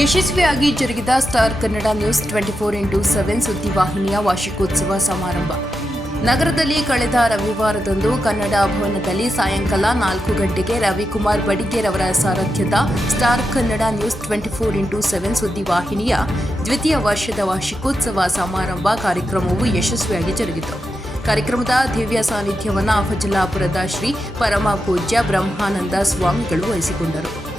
ಯಶಸ್ವಿಯಾಗಿ ಜರುಗಿದ star Kannada news twenty four into seven ಸುದ್ದಿವಾಹಿನಿಯ ವಾರ್ಷಿಕೋತ್ಸವ ಸಮಾರಂಭ. ನಗರದಲ್ಲಿ ಕಳೆದ ರವಿವಾರದಂದು ಕನ್ನಡ ಭವನದಲ್ಲಿ ಸಾಯಂಕಾಲ ನಾಲ್ಕು ಗಂಟೆಗೆ ರವಿಕುಮಾರ್ ಬಡಿಗೇರ್ ಅವರ ಸಾರಥ್ಯದ star Kannada news twenty four into seven ಸುದ್ದಿವಾಹಿನಿಯ ದ್ವಿತೀಯ ವರ್ಷದ ವಾರ್ಷಿಕೋತ್ಸವ ಸಮಾರಂಭ ಕಾರ್ಯಕ್ರಮವು ಯಶಸ್ವಿಯಾಗಿ ಜರುಗಿತು. ಕಾರ್ಯಕ್ರಮದ ದಿವ್ಯ ಸಾನ್ನಿಧ್ಯವನ್ನು ಅಫಜಲಾಪುರದ ಶ್ರೀ ಪರಮ ಪೂಜ್ಯ ಬ್ರಹ್ಮಾನಂದ ಸ್ವಾಮಿಗಳು ವಹಿಸಿಕೊಂಡರು.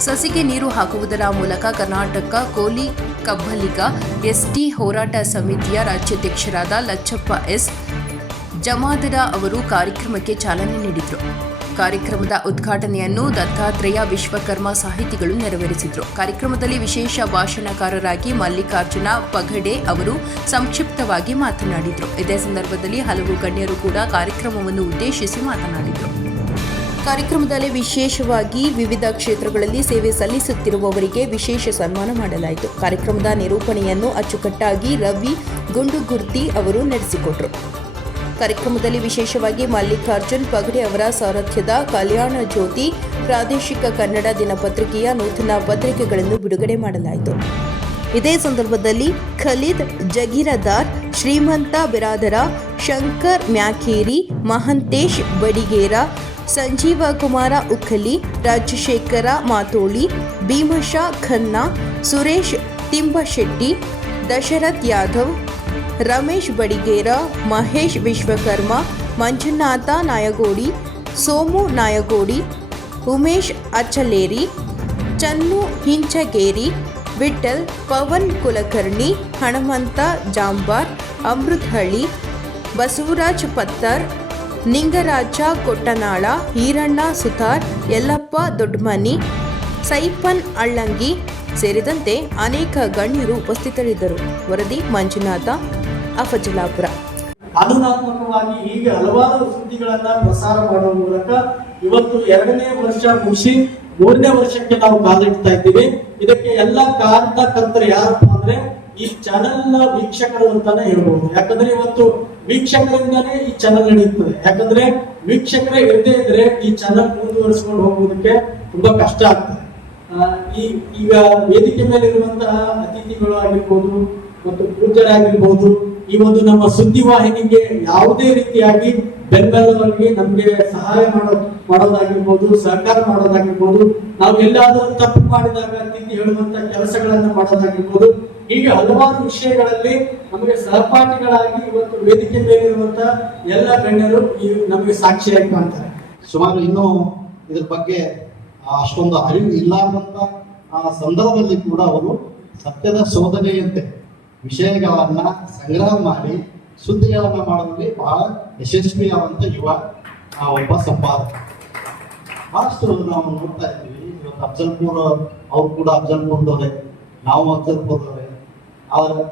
ಸಸಿಗೆ ನೀರು ಹಾಕುವುದರ ಮೂಲಕ ಕರ್ನಾಟಕ ಕೋಲಿ ಕಬ್ಬಲಿಗ ಎಸ್ಟಿ ಹೋರಾಟ ಸಮಿತಿಯ ರಾಜ್ಯಾಧ್ಯಕ್ಷರಾದ ಲಚ್ಚಪ್ಪ ಎಸ್. ಜಮಾದರ ಅವರು ಕಾರ್ಯಕ್ರಮಕ್ಕೆ ಚಾಲನೆ ನೀಡಿದರು. ಕಾರ್ಯಕ್ರಮದ ಉದ್ಘಾಟನೆಯನ್ನು ದತ್ತಾತ್ರೇಯ ವಿಶ್ವಕರ್ಮ ಸಾಹಿತಿಗಳು ನೆರವೇರಿಸಿದರು. ಕಾರ್ಯಕ್ರಮದಲ್ಲಿ ವಿಶೇಷ ಭಾಷಣಕಾರರಾಗಿ ಮಲ್ಲಿಕಾರ್ಜುನ ಪಗಡೆ ಅವರು ಸಂಕ್ಷಿಪ್ತವಾಗಿ ಮಾತನಾಡಿದರು. ಇದೇ ಸಂದರ್ಭದಲ್ಲಿ ಹಲವು ಗಣ್ಯರು ಕೂಡ ಕಾರ್ಯಕ್ರಮವನ್ನು ಉದ್ದೇಶಿಸಿ ಮಾತನಾಡಿದರು. ಕಾರ್ಯಕ್ರಮದಲ್ಲಿ ವಿಶೇಷವಾಗಿ ವಿವಿಧ ಕ್ಷೇತ್ರಗಳಲ್ಲಿ ಸೇವೆ ಸಲ್ಲಿಸುತ್ತಿರುವವರಿಗೆ ವಿಶೇಷ ಸನ್ಮಾನ ಮಾಡಲಾಯಿತು. ಕಾರ್ಯಕ್ರಮದ ನಿರೂಪಣೆಯನ್ನು ಅಚ್ಚುಕಟ್ಟಾಗಿ ರವಿ ಗುಂಡುಗುರ್ತಿ ಅವರು ನಡೆಸಿಕೊಟ್ರು. ಕಾರ್ಯಕ್ರಮದಲ್ಲಿ ವಿಶೇಷವಾಗಿ ಮಲ್ಲಿಕಾರ್ಜುನ್ ಪಗಡೆ ಅವರ ಸಾರಥ್ಯದ ಕಲ್ಯಾಣ ಜ್ಯೋತಿ, ಪ್ರಾದೇಶಿಕ ಕನ್ನಡ ದಿನಪತ್ರಿಕೆಯ ನೂತನ ಪತ್ರಿಕೆಗಳನ್ನು ಬಿಡುಗಡೆ ಮಾಡಲಾಯಿತು. ಇದೇ ಸಂದರ್ಭದಲ್ಲಿ ಖಲೀದ್ ಜಗೀರದಾರ್, ಶ್ರೀಮಂತ ಬಿರಾದರ ಶಂಕರ್ ಮ್ಯಾಕೇರಿ, ಮಹಂತೇಶ್ ಬಡಿಗೇರ ಸಂಜೀವ ಕುಮಾರ ಉಕ್ಕಲಿ, ರಾಜಶೇಖರ ಮಾತೋಳಿ, ಭೀಮಶಾ ಖನ್ನಾ, ಸುರೇಶ್ ತಿಂಬಶೆಟ್ಟಿ, ದಶರಥ್ ಯಾದವ್, ರಮೇಶ್ ಬಡಿಗೇರ, ಮಹೇಶ್ ವಿಶ್ವಕರ್ಮ, ಮಂಜುನಾಥ ನಾಯಗೋಡಿ, ಸೋಮು ನಾಯಗೋಡಿ, ಉಮೇಶ್ ಅಚ್ಚಲೇರಿ, ಚನ್ನು ಹಿಂಚಗೇರಿ ವಿಠಲ್ ಪವನ್ ಕುಲಕರ್ಣಿ, ಹಣಮಂತ ಜಾಂಬಾರ್, ಅಮೃತಹಳ್ಳಿ, ಬಸವರಾಜ್ ಪತ್ತರ್ ನಿಂಗರಾಜ, ಕೊಟ್ಟನಾಳ, ಈರಣ್ಣ, ಸುತಾರ್, ಯಲ್ಲಪ್ಪ ದೊಡ್ಡಮನಿ ಸೈಪನ್, ಅಳ್ಳಂಗಿ ಸೇರಿದಂತೆ ಅನೇಕ ಗಣ್ಯರು ಉಪಸ್ಥಿತರಿದ್ದರು. ವರದಿ ಮಂಜುನಾಥ, ಅಫಜಲಾಪುರ. ಅನುನಾತ್ಮಕವಾಗಿ ಹೀಗೆ ಹಲವಾರು ಸುದ್ದಿಗಳನ್ನ ಪ್ರಸಾರ ಮಾಡುವ ಮೂಲಕ ಇವತ್ತು ಎರಡನೇ ವರ್ಷ ಮುಗಿಸಿ ಮೂರನೇ ವರ್ಷಕ್ಕೆ ನಾವು ಕಾಲಿಡ್ತಾ ಇದ್ದೀವಿ. ಇದಕ್ಕೆ ಎಲ್ಲ ಕಾರಣಕರ್ತರು ಯಾರಪ್ಪ ಅಂದ್ರೆ ಈ ಚಾನೆಲ್ನ ವೀಕ್ಷಕರು ಅಂತಾನೆ ಹೇಳ್ಬೋದು. ಯಾಕಂದ್ರೆ ಇವತ್ತು ವೀಕ್ಷಕರಿಂದಾನೇ ಈ ಚಾನಲ್ ನಡೆಯುತ್ತದೆ ಯಾಕಂದ್ರೆ ವೀಕ್ಷಕರೇ ಇರದೇ ಇದ್ರೆ ಈ ಚಾನಲ್ ಮುಂದುವರಿಸಿಕೊಂಡು ಹೋಗುವುದಕ್ಕೆ ತುಂಬಾ ಕಷ್ಟ ಆಗ್ತದೆ. ಈ, ಈಗ ವೇದಿಕೆ ಮೇಲೆ ಇರುವಂತಹ ಅತಿಥಿಗಳು ಆಗಿರ್ಬೋದು ಮತ್ತು ಪೂಜರಾಗಿರ್ಬೋದು ಈ ಒಂದು ನಮ್ಮ ಸುದ್ದಿವಾಹಿನಿಗೆ ಯಾವುದೇ ರೀತಿಯಾಗಿ ಬೆಂಬಲವಾಗಿ ನಮ್ಗೆ ಸಹಾಯ ಮಾಡೋ, ಮಾಡೋದಾಗಿರ್ಬೋದು, ಸಹಕಾರ ಮಾಡೋದಾಗಿರ್ಬೋದು ನಾವು ಎಲ್ಲಾದರೂ ತಪ್ಪು ಮಾಡಿದಾಗ ತಿಂದು ಹೇಳುವಂತ ಕೆಲಸಗಳನ್ನು ಮಾಡೋದಾಗಿರ್ಬೋದು ಹೀಗೆ ಹಲವಾರು ವಿಷಯಗಳಲ್ಲಿ ನಮಗೆ ಸಹಪಾಠಿಗಳಾಗಿ ಇವತ್ತು ವೇದಿಕೆ ಮೇಲಿರುವಂತಹ ಎಲ್ಲ ಗಣ್ಯರು ನಮಗೆ ಸಾಕ್ಷಿಯಾಗಿ ಕಾಣ್ತಾರೆ. ಸುಮಾರು ಇನ್ನೂ ಇದ್ರ ಬಗ್ಗೆ ಅಷ್ಟೊಂದು ಅರಿವು ಇಲ್ಲಾರ್ದಂತ ಆ ಸಂದರ್ಭದಲ್ಲಿ ಕೂಡ ಅವರು ಸತ್ಯದ ಶೋಧನೆಯಂತೆ ವಿಷಯಗಳನ್ನ ಸಂಗ್ರಹ ಮಾಡಿ ಸುದ್ದಿಗಳನ್ನ ಮಾಡುವಲ್ಲಿ ಬಹಳ ಯಶಸ್ವಿಯಾದಂತ ಯುವ ಆ, ಒಬ್ಬ ಸಂಪಾದಕ. ಬಹಳಷ್ಟು ನಾವು ನೋಡ್ತಾ ಇದ್ದೀವಿ ಇವತ್ತು ಅಫ್ಜಲ್ಪುರ್ ಅವ್ರು ಕೂಡ ಅಫ್ಜಲ್ಪುರ್ದವ್ರೆ ನಾವು ಅಫ್ಜಲ್ಪುರದವ್ರೆ. ಆದ್ರೆ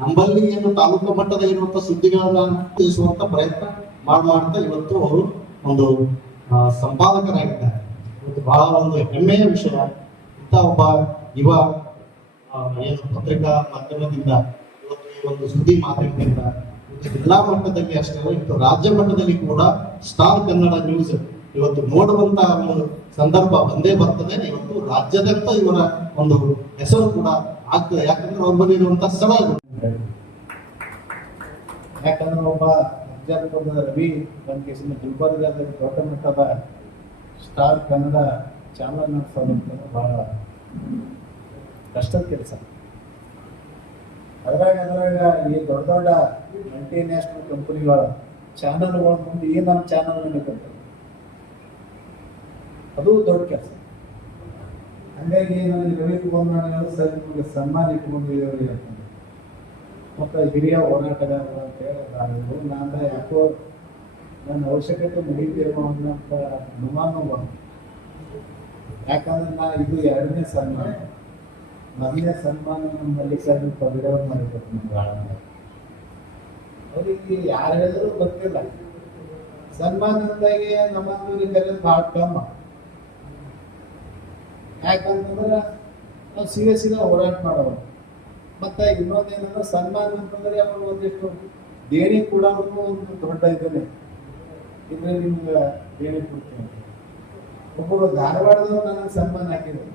ನಮ್ಮಲ್ಲಿ ಏನು ತಾಲೂಕು ಮಟ್ಟದ ಇರುವಂತ ಸುದ್ದಿಗಳನ್ನ ತಿಳಿಸುವಂತ ಪ್ರಯತ್ನ ಮಾಡ್ ಮಾಡ್ತಾ ಇವತ್ತು ಅವರು ಒಂದು ಸಂಪಾದಕರಾಗಿದ್ದಾರೆ. ಇವತ್ತು ಬಹಳ ಒಂದು ಹೆಮ್ಮೆಯ ವಿಷಯ. ಇಂಥ ಒಬ್ಬ ಯುವ ಏನು ಪತ್ರಿಕಾ ಮಾಧ್ಯಮದಿಂದ ಇವತ್ತು ಈ ಒಂದು ಸುದ್ದಿ ಮಾಧ್ಯಮದಿಂದ ಜಿಲ್ಲಾ ಮಟ್ಟದಲ್ಲಿ ಅಷ್ಟೇ ಇವತ್ತು ರಾಜ್ಯ ಮಟ್ಟದಲ್ಲಿ ಕೂಡ ಸ್ಟಾರ್ ಕನ್ನಡ ನ್ಯೂಸ್ ಇವತ್ತು ನೋಡುವಂತ ಒಂದು ಸಂದರ್ಭ ಬಂದೇ ಬರ್ತದೆ. ಇವತ್ತು ರಾಜ್ಯದಂತ ಇವರ ಒಂದು ಹೆಸರು ಕೂಡ ಆಗ್ತದೆ. ಯಾಕಂದ್ರೆ ಅವ್ರ ಬಳಿ ಇರುವಂತಹ ಅದು. ಯಾಕಂದ್ರೆ ಒಬ್ಬ ಅಧ್ಯಾಪಕ ರವಿ ಬಂದ್ಕೇಸಿನ ಗುಲ್ಬರ್ಗದಲ್ಲಿ ದೊಡ್ಡ ಮಟ್ಟದ ಸ್ಟಾರ್ ಕನ್ನಡ ಚಾನಲ್ ನಡೆಸೋದಂತ ಬಹಳ ಕಷ್ಟದ ಕೆಲಸ. ಅದ್ರಾಗ ಅದ್ರಾಗ ಈ ದೊಡ್ಡ ದೊಡ್ಡ ಮಲ್ಟಿ ನ್ಯಾಷನಲ್ ಕಂಪನಿಗಳ ಚಾನಲ್ಗಳ ಮುಂದೆ ಈ ನಮ್ಮ ಚಾನಲ್ ನಡೀತದೆ ಅದು ದೊಡ್ಡ ಕೆಲಸ. ಹಂಗಾಗಿ ನನಗೆ ಬೆಳಕು ನಾನು ಸರ್ ನಿಮಗೆ ಸನ್ಮಾನ ಇಟ್ಕೊಂಡಿದ್ದೇವೆ ಅಂತಂದ್ರೆ ಮತ್ತು ಹಿರಿಯ ಹೋರಾಟಗಾರರು ಅಂತ ಹೇಳಿದ್ರು ನಾನು ಯಾಕೋ ನನ್ನ ಅವಶ್ಯಕತೆ ಮುಗಿತೇನೋ ಅನ್ನೋಂಥ ಅನುಮಾನ ಬಂತು ಯಾಕಂದ್ರೆ ನಾ ಇದು ಎರಡನೇ ಸನ್ಮಾನ. ಮೊದಲನೇ ಸನ್ಮಾನ ನಮ್ಮ ಮಲ್ಲಿಕಾರ್ಜುನ ಪದವಿಯವ್ರು ಮಾಡಿದ್ರು ನಮ್ಮ ಅವರಿಗೆ ಯಾರು ಹೇಳಿದ್ರು ಗೊತ್ತಿಲ್ಲ ಸನ್ಮಾನದಾಗೆ ನಮ್ಮ ಕರೆದು ಭಾಳ ಕಮ್ಮ. ಯಾಕಂತಂದ್ರೆ ನಾವು ಸೀರಿಯಸ್ ಸೀದಾ ಹೋರಾಟ ಮಾಡೋರು. ಮತ್ತೆ ಇನ್ನೊಂದೇನಂದ್ರೆ ಸನ್ಮಾನ ಅಂತಂದ್ರೆ ಅವರು ಒಂದಿಷ್ಟು ದೇಣಿ ಕೂಡ ಒಂದು ದೊಡ್ಡ ಇದನ್ನೇ ಇದ್ರೆ ನಿಮ್ಗೆ ದೇಣಿ ಕೊಡ್ತೀನಿ ಅಂತ. ಒಬ್ಬರು ಧಾರವಾಡದವ್ರು ನನಗೆ ಸನ್ಮಾನ ಹಾಕಿದ್ರು.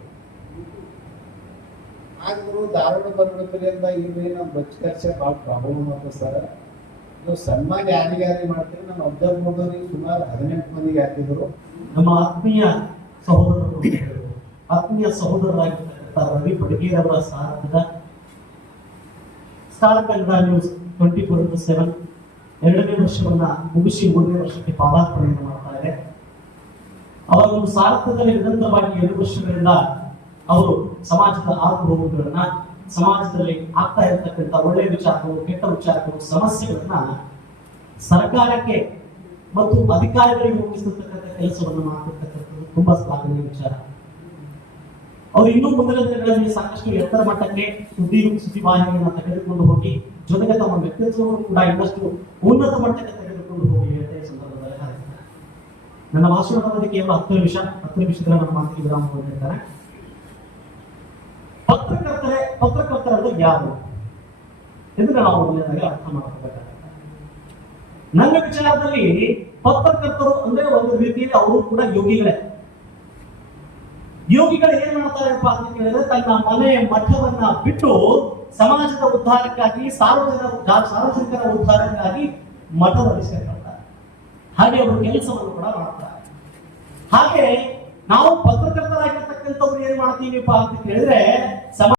ಆದ್ರೂ ಧಾರವಾಡ ಬರ್ಬೇಕರಿಂದ ಇಲ್ಲಿ ನಮ್ಮ ಖರ್ಚ ಭಾಳ ಪ್ರಾಬ್ಲಮ್ ಆಗ್ತದೆ ಸರ್. ನೀವು ಸನ್ಮಾನ ಯಾರಿಗೆ ಯಾರಿಗೆ ಮಾಡ್ತೀರಿ? ನಾನು ಅಬ್ಸರ್ವ್ ಸುಮಾರು ಹದಿನೆಂಟು ಮಂದಿಗೆ ಹಾಕಿದ್ರು. ನಮ್ಮ ಆತ್ಮೀಯ ಸಹೋದರರು. ಆತ್ಮೀಯ ಸಹೋದರರಾಗಿರ್ತಕ್ಕಂಥ ರವಿ ಬಡಗೇರ್ ಅವರ ಸಾರಥ್ಯದ star news twenty four into seven ಎರಡನೇ ವರ್ಷವನ್ನ ಮುಗಿಸಿ ಮೂರನೇ ವರ್ಷಕ್ಕೆ ಪಾದಾರ್ಪಣೆಯನ್ನು ಮಾಡ್ತಾ ಇದೆ ಅವರ ಒಂದು ಸಾರಥ್ಯದಲ್ಲಿ ನಿರಂತರವಾಗಿ ಎರಡು ವರ್ಷಗಳಿಂದ ಅವರು ಸಮಾಜದ ಆರು ಹೋಗುಗಳನ್ನ ಸಮಾಜದಲ್ಲಿ ಆಗ್ತಾ ಇರತಕ್ಕಂಥ ಒಳ್ಳೆಯ ವಿಚಾರಗಳು, ಕೆಟ್ಟ ವಿಚಾರಗಳು, ಸಮಸ್ಯೆಗಳನ್ನ ಸರ್ಕಾರಕ್ಕೆ ಮತ್ತು ಅಧಿಕಾರಿಗಳಿಗೆ ಮುಗಿಸಿರ್ತಕ್ಕಂಥ ಕೆಲಸವನ್ನು ಮಾಡ್ತಿರ್ತಕ್ಕಂಥದ್ದು ತುಂಬಾ ಸ್ಥಾನೀಯ ವಿಚಾರ. ಅವರು ಇನ್ನೂ ಮುಂದಿನ ದಿನಗಳಲ್ಲಿ ಸಾಕಷ್ಟು ಎತ್ತರ ಮಟ್ಟಕ್ಕೆ ಸುದ್ದಿ ಸುದ್ದಿವಾಹಿನಿಯನ್ನ ತೆಗೆದುಕೊಂಡು ಹೋಗಿ, ಜೊತೆಗೆ ತಮ್ಮ ವ್ಯಕ್ತಿತ್ವವನ್ನು ಕೂಡ ಇನ್ನಷ್ಟು ಉನ್ನತ ಮಟ್ಟಕ್ಕೆ ತೆಗೆದುಕೊಂಡು ಹೋಗಿ ಅಂತ ಈ ಸಂದರ್ಭದಲ್ಲಿ ನನ್ನ ಭಾಷಣದಲ್ಲಿ ಕೇವಲ ಹತ್ತು ನಿಮಿಷ, ಹತ್ತು ನಿಮಿಷದ ನನ್ನ ಮಾತಿಗೆ ವಿರಾಮ ಪತ್ರಕರ್ತರೆ ಯಾರು? ಎಂದು ನಾವು ಮೊದಲನೇದಾಗಿ ಅರ್ಥ ಮಾಡ್ಕೋಬೇಕಾಗುತ್ತೆ ನನ್ನ ವಿಚಾರದಲ್ಲಿ ಪತ್ರಕರ್ತರು ಅಂದ್ರೆ ಒಂದು ರೀತಿಯಲ್ಲಿ ಅವರು ಕೂಡ ಯೋಗಿಗಳೇ. ಯೋಗಿಗಳು ಏನ್ ಮಾಡ್ತಾರಪ್ಪ ಅಂತ ಕೇಳಿದ್ರೆ ತನ್ನ ಮನೆ ಮಠವನ್ನ ಬಿಟ್ಟು ಸಮಾಜದ ಉದ್ಧಾರಕ್ಕಾಗಿ, ಸಾರ್ವಜನಿಕ ಸಾರ್ವಜನಿಕರ ಉದ್ಧಾರಕ್ಕಾಗಿ ಮಠವನ್ನು ಸೇರ್ಕೊಳ್ತಾರೆ ಹಾಗೆ ಅವರು ಕೆಲಸವನ್ನು ಕೂಡ ಮಾಡ್ತಾರೆ. ಹಾಗೆ ನಾವು ಪತ್ರಕರ್ತರಾಗಿರ್ತಕ್ಕಂಥವ್ರು ಏನ್ ಮಾಡ್ತೀವಿಪ್ಪ ಅಂತ ಕೇಳಿದ್ರೆ ಸಮಾಜ